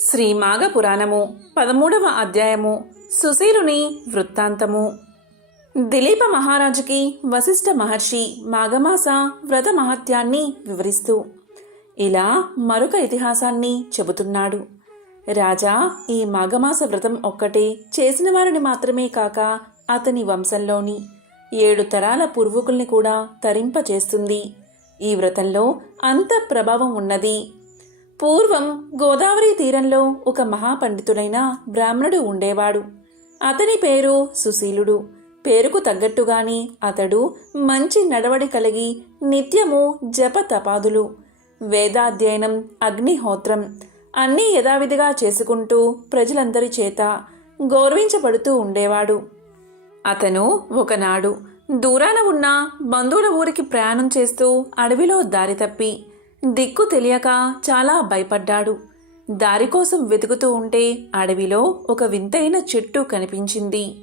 శ్రీ మాఘ పురాణము పదమూడవ అధ్యాయము సుశీలుని వృత్తాంతము. దిలీప మహారాజుకి వశిష్ఠ మహర్షి మాఘమాస వ్రత మహత్యాన్ని వివరిస్తూ ఇలా మరొక ఇతిహాసాన్ని చెబుతున్నాడు. రాజా ఈ మాఘమాస వ్రతం ఒక్కటే చేసిన వారిని మాత్రమే కాక అతని వంశంలోని ఏడు తరాల పూర్వీకుల్ని కూడా తరింపచేస్తుంది. ఈ వ్రతంలో అంత ప్రభావం ఉన్నది పూర్వం గోదావరి తీరంలో ఒక మహాపండితుడైన బ్రాహ్మణుడు ఉండేవాడు. అతని పేరు సుశీలుడు. పేరుకు తగ్గట్టుగానే అతడు మంచి నడవడి కలిగి నిత్యము జప తపాదులు వేదాధ్యయనం అగ్నిహోత్రం అన్నీ యథావిధిగా చేసుకుంటూ ప్రజలందరి చేత గౌరవించబడుతూ ఉండేవాడు. అతను ఒకనాడు దూరాన ఉన్న బంధువుల ఊరికి ప్రయాణం చేస్తూ అడవిలో దారి తప్పి దిక్కు తెలియక చాలా భయపడ్డాడు. దారి కోసం వెతుకుతూ ఉంటే అడవిలో ఒక వింతైన చెట్టు కనిపించింది.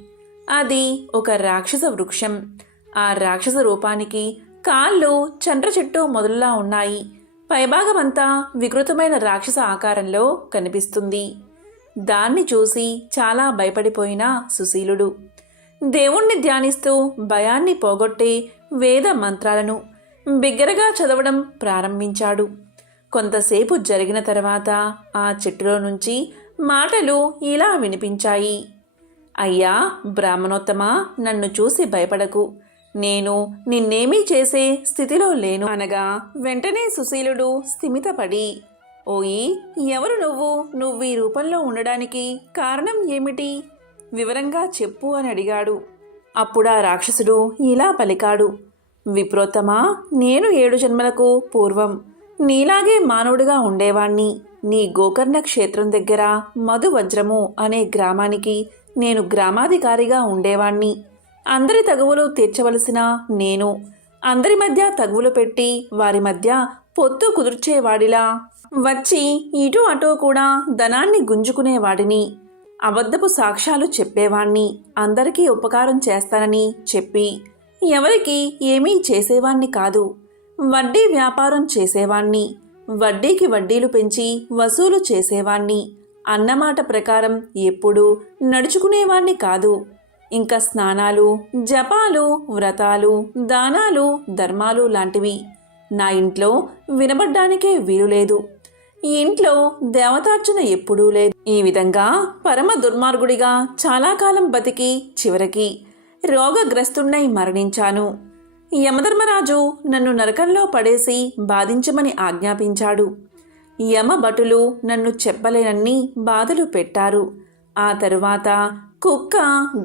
అది ఒక రాక్షస వృక్షం. ఆ రాక్షస రూపానికి కాళ్ళు చండ్ర చెట్టు మొదలులా ఉన్నాయి. పైభాగమంతా వికృతమైన రాక్షస ఆకారంలో కనిపిస్తుంది. దాన్ని చూసి చాలా భయపడిపోయిన సుశీలుడు. దేవుణ్ణి ధ్యానిస్తూ భయాన్ని పోగొట్టే వేద మంత్రాలను బిగ్గరగా చదవడం ప్రారంభించాడు. కొంతసేపు జరిగిన తర్వాత ఆ చెట్టులో నుంచి మాటలు ఇలా వినిపించాయి. అయ్యా బ్రాహ్మణోత్తమ నన్ను చూసి భయపడకు. నేను నిన్నేమీ చేసే స్థితిలో లేను అనగా వెంటనే సుశీలుడు స్థిమితపడి ఓయి ఎవరు నువ్వు? నువ్వు ఈ రూపంలో ఉండడానికి కారణం ఏమిటి? వివరంగా చెప్పు అని అడిగాడు. అప్పుడా రాక్షసుడు ఇలా పలికాడు. విప్రోత్తమా? నేను ఏడు జన్మలకు పూర్వం నీలాగే మానవుడిగా ఉండేవాణ్ణి. నీ గోకర్ణ క్షేత్రం దగ్గర మధు వజ్రము అనే గ్రామానికి నేను గ్రామాధికారిగా ఉండేవాణ్ణి. అందరి తగువులు తీర్చవలసిన నేను. అందరి మధ్య తగువులు పెట్టి వారి మధ్య పొత్తు కుదుర్చేవాడిలా. వచ్చి ఇటు అటు కూడా ధనాన్ని గుంజుకునేవాడిని. అబద్ధపు సాక్ష్యాలు చెప్పేవాణ్ణి. అందరికీ ఉపకారం చేస్తానని చెప్పి ఎవరికి ఏమీ చేసేవాణ్ణి కాదు. వడ్డీ వ్యాపారం చేసేవాణ్ణి. వడ్డీకి వడ్డీలు పెంచి వసూలు చేసేవాణ్ణి. అన్నమాట ప్రకారం ఎప్పుడూ నడుచుకునేవాణ్ణి కాదు. ఇంకా స్నానాలు జపాలు వ్రతాలు దానాలు ధర్మాలు లాంటివి. నా ఇంట్లో వినబడ్డానికే వీలు లేదు. ఈ ఇంట్లో దేవతార్చన ఎప్పుడూ లేదు. ఈ విధంగా పరమ దుర్మార్గుడిగా చాలా కాలం బతికి చివరికి రోగగ్రస్తున్నై మరణించాను. యమధర్మరాజు నన్ను నరకంలో పడేసి బాధించమని ఆజ్ఞాపించాడు. యమభటులు నన్ను చెప్పలేనన్ని బాధలు పెట్టారు. ఆ తరువాత కుక్క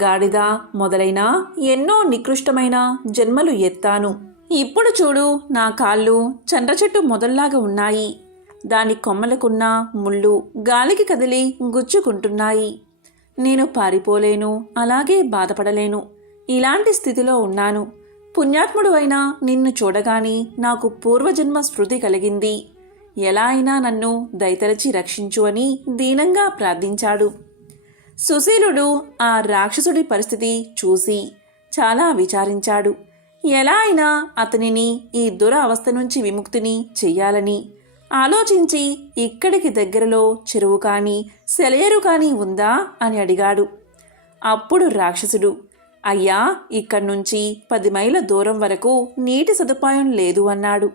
గాడిద మొదలైన ఎన్నో నికృష్టమైన జన్మలు ఎత్తాను. ఇప్పుడు చూడు నా కాళ్ళు చండ్ర చెట్టు మొదల్లాగా ఉన్నాయి. దాని కొమ్మలకున్న ముళ్ళు గాలికి కదిలి గుచ్చుకుంటున్నాయి. నేను పారిపోలేను అలాగే బాధపడలేను. ఇలాంటి స్థితిలో ఉన్నాను. పుణ్యాత్ముడు అయినా నిన్ను చూడగాని నాకు పూర్వజన్మ స్మృతి కలిగింది. ఎలా అయినా నన్ను దయతరచి రక్షించు అని దీనంగా ప్రార్థించాడు. సుశీలుడు ఆ రాక్షసుడి పరిస్థితి చూసి చాలా విచారించాడు. ఎలా అయినా అతనిని ఈ దుర అవస్థ నుంచి విముక్తిని చెయ్యాలని ఆలోచించి ఇక్కడికి దగ్గరలో చెరువు కానీ సెలయేరు కానీ ఉందా అని అడిగాడు. అప్పుడు రాక్షసుడు అయ్యా ఇక్కడి నుంచి పది మైళ్ళ దూరం వరకు నీటి సదుపాయం లేదు అన్నాడు.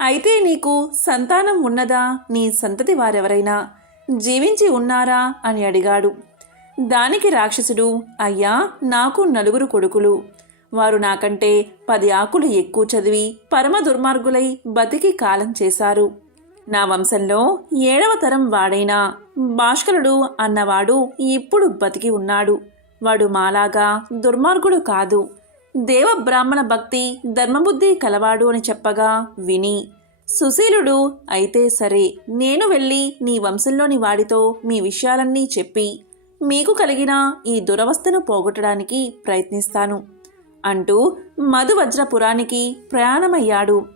అయితే నీకు సంతానం ఉన్నదా? నీ సంతతి వారెవరైనా జీవించి ఉన్నారా? అని అడిగాడు. దానికి రాక్షసుడు అయ్యా నాకు నలుగురు కొడుకులు. వారు నాకంటే పది ఆకులు ఎక్కువ చదివి పరమ దుర్మార్గులై బతికి కాలం చేశారు. నా వంశంలో ఏడవ తరం వాడైన భాస్కరుడు అన్నవాడు ఇప్పుడు బతికి ఉన్నాడు. వాడు మాలాగా దుర్మార్గుడు కాదు. దేవ బ్రాహ్మణ భక్తి ధర్మబుద్ధి కలవాడు అని చెప్పగా విని సుశీలుడు అయితే సరే నేను వెళ్ళి నీ వంశంలోని వాడితో మీ విషయాలన్నీ చెప్పి మీకు కలిగిన ఈ దురవస్థను పోగొట్టడానికి ప్రయత్నిస్తాను అంటూ మధువజ్రపురానికి ప్రయాణమయ్యాడు.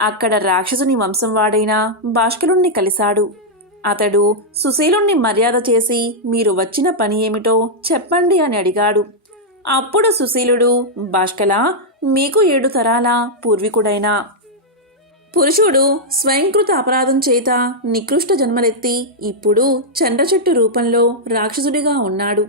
అక్కడ రాక్షసుని వంశం వాడైన భాష్కరుణ్ణి కలిశాడు. అతడు సుశీలుణ్ణి మర్యాద చేసి మీరు వచ్చిన పని ఏమిటో చెప్పండి అని అడిగాడు. అప్పుడు సుశీలుడు భాష్కల మీకు ఏడు తరాల పూర్వీకుడైన పురుషుడు స్వయంకృత అపరాధం చేత నికృష్ట జన్మలెత్తి ఇప్పుడు చండ్ర చెట్టు రూపంలో రాక్షసుడిగా ఉన్నాడు.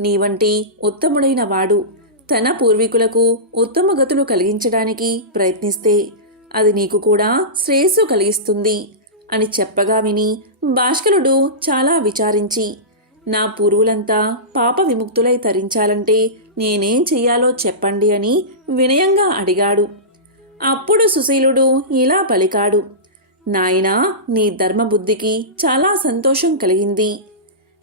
నీ వంటి ఉత్తముడైన వాడు తన పూర్వీకులకు ఉత్తమ గతులు కలిగించడానికి ప్రయత్నిస్తే అది నీకు కూడా శ్రేయస్సు కలిగిస్తుంది. అని చెప్పగా విని భాష్కరుడు చాలా విచారించి నా పూర్వులంతా పాప విముక్తులై తరించాలంటే నేనేం చెయ్యాలో చెప్పండి అని వినయంగా అడిగాడు. అప్పుడు సుశీలుడు ఇలా పలికాడు నాయనా నీ ధర్మబుద్ధికి చాలా సంతోషం కలిగింది.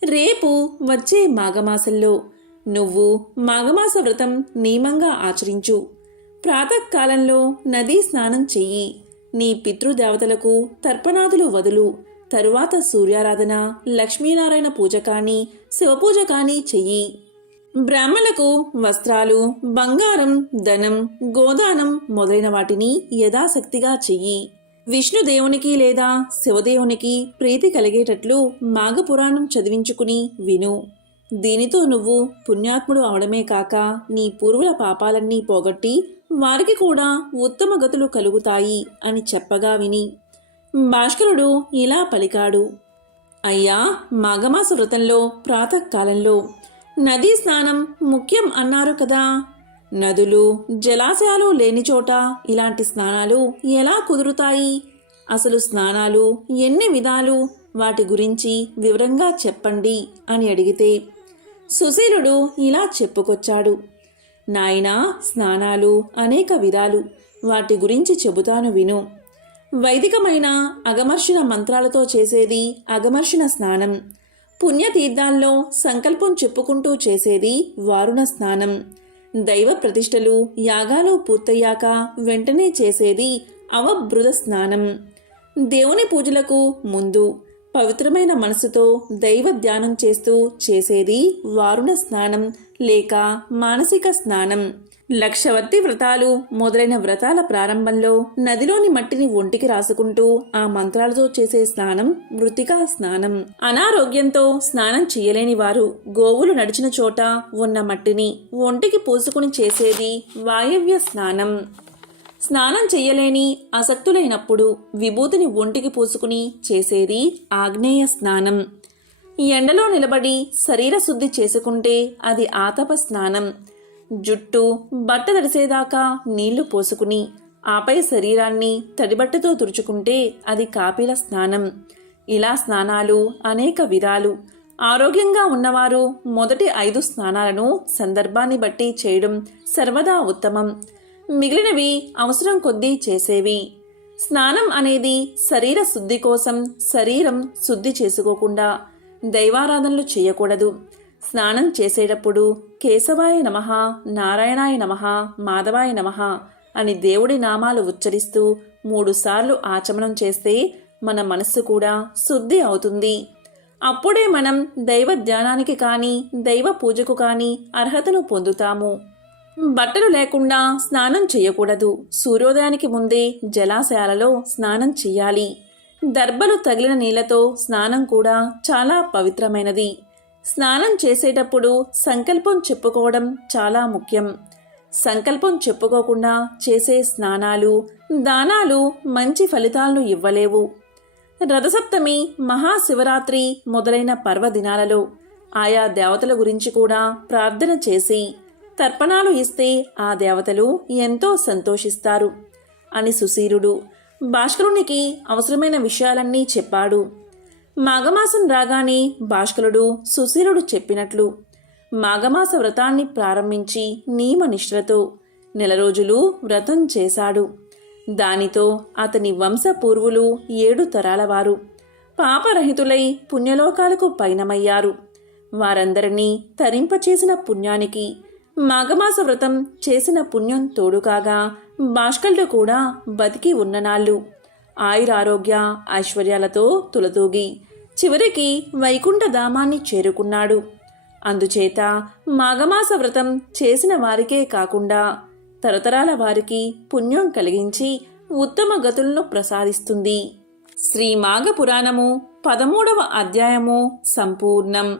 రేపు వచ్చే మాఘమాసంలో నువ్వు మాఘమాస వ్రతం నియమంగా ఆచరించు. ప్రాతకాలంలో నదీ స్నానం చెయ్యి. నీ పితృదేవతలకు తర్పణాదులు వదులు. తరువాత సూర్యారాధన లక్ష్మీనారాయణ పూజ కానీ శివపూజ కానీ చెయ్యి. బ్రాహ్మణులకు వస్త్రాలు బంగారం ధనం గోదానం మొదలైన వాటిని యథాశక్తిగా చెయ్యి. విష్ణుదేవునికి లేదా శివదేవునికి ప్రీతి కలిగేటట్లు మాఘపురాణం చదివించుకుని విను. దీనితో నువ్వు పుణ్యాత్ముడు అవడమే కాక నీ పూర్వుల పాపాలన్నీ పోగొట్టి వారికి కూడా ఉత్తమ గతులు కలుగుతాయి అని చెప్పగా విని భాస్కరుడు ఇలా పలికాడు. అయ్యా మాఘమాస వ్రతంలో ప్రాతకాలంలో నదీ స్నానం ముఖ్యం అన్నారు కదా. నదులు జలాశయాలు లేని చోట ఇలాంటి స్నానాలు ఎలా కుదురుతాయి? అసలు స్నానాలు ఎన్ని విధాలు? వాటి గురించి వివరంగా చెప్పండి అని అడిగితే సుశీలుడు ఇలా చెప్పుకొచ్చాడు. నాయనా స్నానాలు అనేక విధాలు. వాటి గురించి చెబుతాను విను. వైదికమైన అగమర్షణ మంత్రాలతో చేసేది అగమర్షణ స్నానం. పుణ్యతీర్థాల్లో సంకల్పం చెప్పుకుంటూ చేసేది వారుణ స్నానం. దైవ ప్రతిష్టలు యాగాలు పూర్తయ్యాక వెంటనే చేసేది అవబృద స్నానం. దేవుని పూజలకు ముందు పవిత్రమైన మనసుతో దైవ ధ్యానం చేస్తూ చేసేది వారుణ స్నానం లేక మానసిక స్నానం. లక్షవర్తి వ్రతాలు మొదలైన వ్రతాల ప్రారంభంలో నదిలోని మట్టిని ఒంటికి రాసుకుంటూ ఆ మంత్రాలతో చేసే స్నానం మృతికా స్నానం. అనారోగ్యంతో స్నానం చేయలేని వారు గోవులు నడిచిన చోట ఉన్న మట్టిని ఒంటికి పూసుకుని చేసేది వాయవ్య స్నానం. స్నానం చెయ్యలేని అసక్తులైనప్పుడు విభూతిని ఒంటికి పూసుకుని చేసేది ఆగ్నేయ స్నానం. ఎండలో నిలబడి శరీర శుద్ధి చేసుకుంటే అది ఆతప స్నానం. జుట్టు బట్ట తడిసేదాకా నీళ్ళు పోసుకుని ఆపై శరీరాన్ని తడిబట్టతో తుడుచుకుంటే అది కాపీల స్నానం. ఇలా స్నానాలు అనేక విధాలు. ఆరోగ్యంగా ఉన్నవారు మొదటి ఐదు స్నానాలను సందర్భాన్ని బట్టి చేయడం సర్వదా ఉత్తమం. మిగిలినవి అవసరం కొద్దీ చేసేవి. స్నానం అనేది శరీర శుద్ధి కోసం శరీరం శుద్ధి చేసుకోకుండా దైవారాధనలు చేయకూడదు. స్నానం చేసేటప్పుడు కేశవాయ నమః నారాయణాయ నమః మాధవాయ నమః అని దేవుడి నామాలు ఉచ్చరిస్తూ మూడుసార్లు ఆచమనం చేస్తే మన మనస్సు కూడా శుద్ధి అవుతుంది. అప్పుడే మనం దైవ ధ్యానానికి కానీ దైవ పూజకు కానీ అర్హతను పొందుతాము. బట్టలు లేకుండా స్నానం చేయకూడదు. సూర్యోదయానికి ముందే జలాశయాలలో స్నానం చేయాలి. దర్బలు తగిలిన నీళ్ళతో స్నానం కూడా చాలా పవిత్రమైనది. స్నానం చేసేటప్పుడు సంకల్పం చెప్పుకోవడం చాలా ముఖ్యం. సంకల్పం చెప్పుకోకుండా చేసే స్నానాలు దానాలు మంచి ఫలితాలను ఇవ్వలేవు. రథసప్తమి మహాశివరాత్రి మొదలైన పర్వదినాలలో ఆయా దేవతల గురించి కూడా ప్రార్థన చేసి తర్పణాలు ఇస్తే ఆ దేవతలు ఎంతో సంతోషిస్తారు. అని సుశీరుడు భాస్కరునికి అవసరమైన విషయాలన్నీ చెప్పాడు. మాఘమాసం రాగానే భాస్కరుడు సుశీరుడు చెప్పినట్లు మాఘమాస వ్రతాన్ని ప్రారంభించి నియమనిష్ఠలతో నెల రోజులు వ్రతం చేశాడు. దానితో అతని వంశపూర్వులు ఏడు తరాల వారు పాపరహితులై పుణ్యలోకాలకు పయనమయ్యారు. వారందరినీ తరింపచేసిన పుణ్యానికి మాఘమాస వ్రతం చేసిన పుణ్యం తోడుకాగా భాష్కల్డు కూడా బతికి ఉన్ననాళ్ళు. ఆయురారోగ్య ఐశ్వర్యాలతో తులతూగి చివరికి వైకుంఠ ధామాన్ని చేరుకున్నాడు. అందుచేత మాఘమాస వ్రతం చేసిన వారికే కాకుండా తరతరాల వారికి పుణ్యం కలిగించి ఉత్తమ గతులను ప్రసాదిస్తుంది. శ్రీ మాఘ పురాణము పదమూడవ అధ్యాయము సంపూర్ణం.